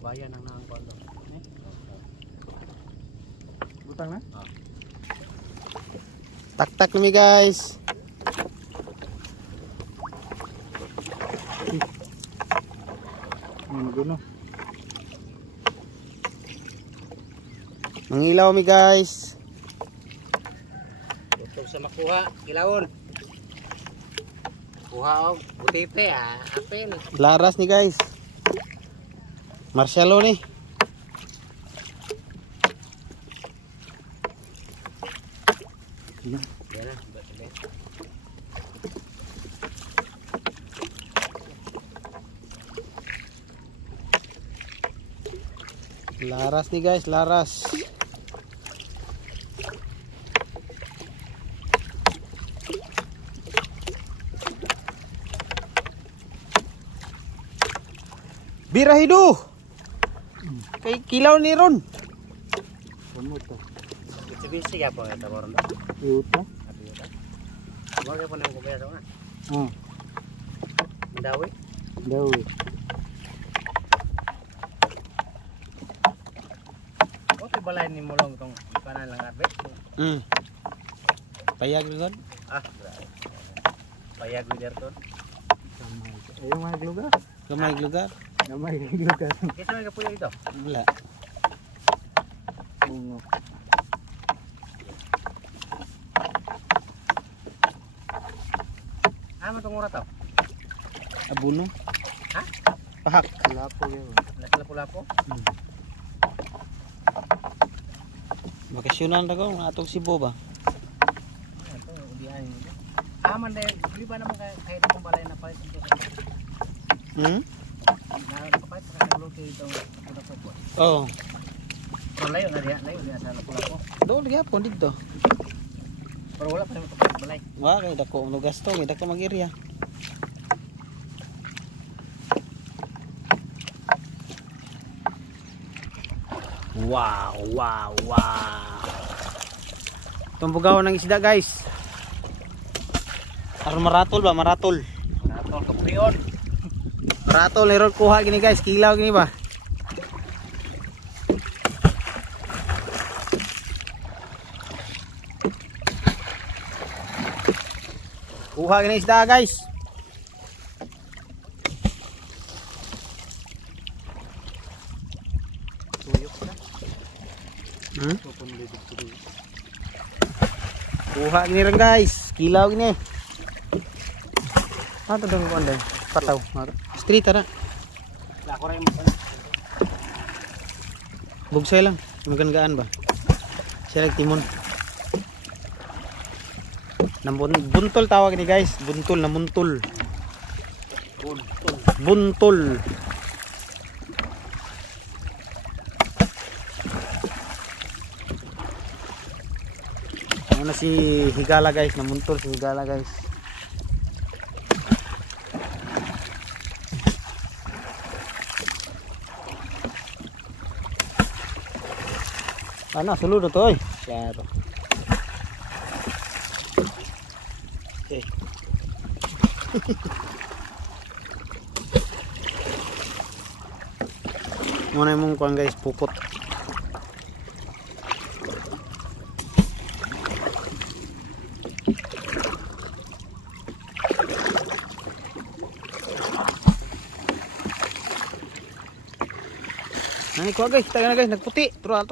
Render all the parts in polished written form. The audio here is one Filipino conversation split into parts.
Bayan ang nang kondo. Butang na? Tak-tak nami guys. Guno. Mangilaw mi guys. Ito sa makuha, kilawon. Kuha og butite apil. Laras ni guys. Marcelo nih. Yan na, batid. Laras nih guys, laras. Birahido. Kay kilaw ni ron. Kumot to. Bisi ya po ito boron. Yuta. Mo ka po nang kumpaya na. Dawi. Daw. O te balay ni molong tong kanan lang arbet. Payag ron. Payag wider ton. Ayo may lugar. Gamay lugar. Gamay lugar. Kisa may kapuya dito. Wala. Bungo. Ano tong ura to? Abuno. Ha? Pahak. Lapo yun. Lapu-lapu. Bakasyonan ra ko atong Cebu ba. Ito udian. Aman dahil di ba naman kahit kung balay na palit dito sa. Na kapait sa kanang luto itong lapu-lapu. Oh. Pero layo na sa lapu-lapu. Do lagi apon dito. Pero wala pa naman kapait balay. Wa kay dako no gasto, kay dako mag-area. Wow. Tumbugaw ng isda guys. Aron maratol ba? Maratol. Natol kapriyon. Maratol ni ron kuha gini guys, kilaw gini ba? Kuha gini isda guys. Tuyok na. Kuha gini ron guys, kilaw gini. Ato dong ko anday. Pataw. Street ara. Ako rin Bugsay lang. Magandaan ba? Siya timon. Buntol tawag ni guys. Buntol na muntol. Buntol. Ano si Higala guys, namuntol si Higala guys. Ano, sulod to eh. Claro. Okay. Muna mong kuhan guys, pupot. Nani kuha guys, kita na guys, nagputi. Tura.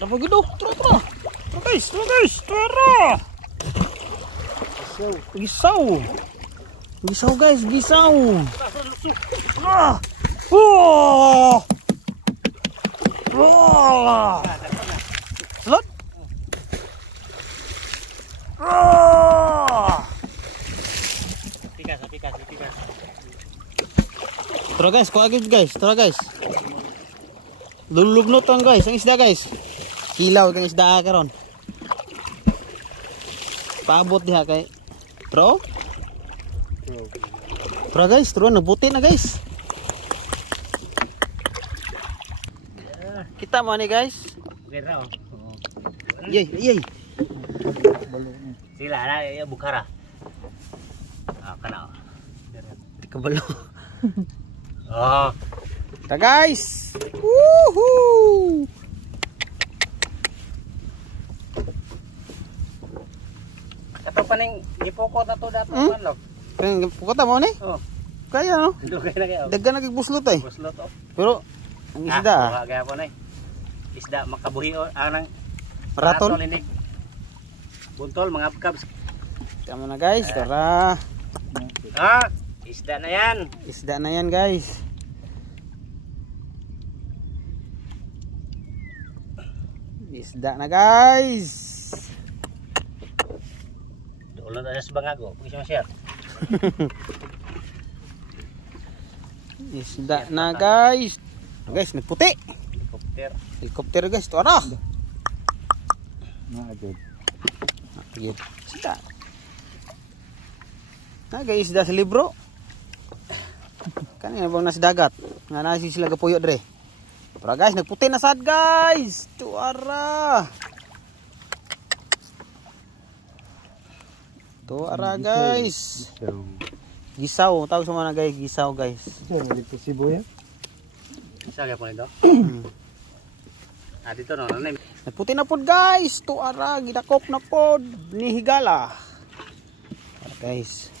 Tara gido, tara. Tara guys. Gisaw guys, gisaw. Slot. Pikas. Tara guys, kuha guys, tara guys. Lulugnot ang guys, ang isda guys. Kilaw kang isda karon. Paabot diha kay. Tro? Tara guys, tro nabuti na guys. Kita mo ni guys. Kira Yey. Sila na bukara. Kana. Di kabalo. Oh. Ito guys. Woohoo! Kato pa ning gipukot na to dato Hmm? man log. Kaya pukota mo ni? Oh, Kaya no? dugay na kayo. Daggan na kagbuslot eh. Buslot oh. Pero ang isda Ah, gaya po na eh. Isda makabuhi o anang raton. linig. Buntol mga abkabs. Tama na guys, tara. Ah, isda na yan. Isda na yan guys. Isda na guys. Doon na sa bangago. Pagis mo share. Isda na guys. Guys, nagputi. Helicopter. Helicopter guys, tara. Naagad. Agad. Isda. Guys, isda sa libro. Kanina bang nasa dagat. Nga nasi sila gapuyo dre. Pero guys, nagputi na sad guys. Tuara. Tuara guys. So, Gisaw, tawag sa mga guys, gisaw guys. sir, dito si Boya. Isa kaya po nito. Ah, dito no. Nanay. Nagputi na pod guys. Tuara, gidakop na pod ni higala. Guys.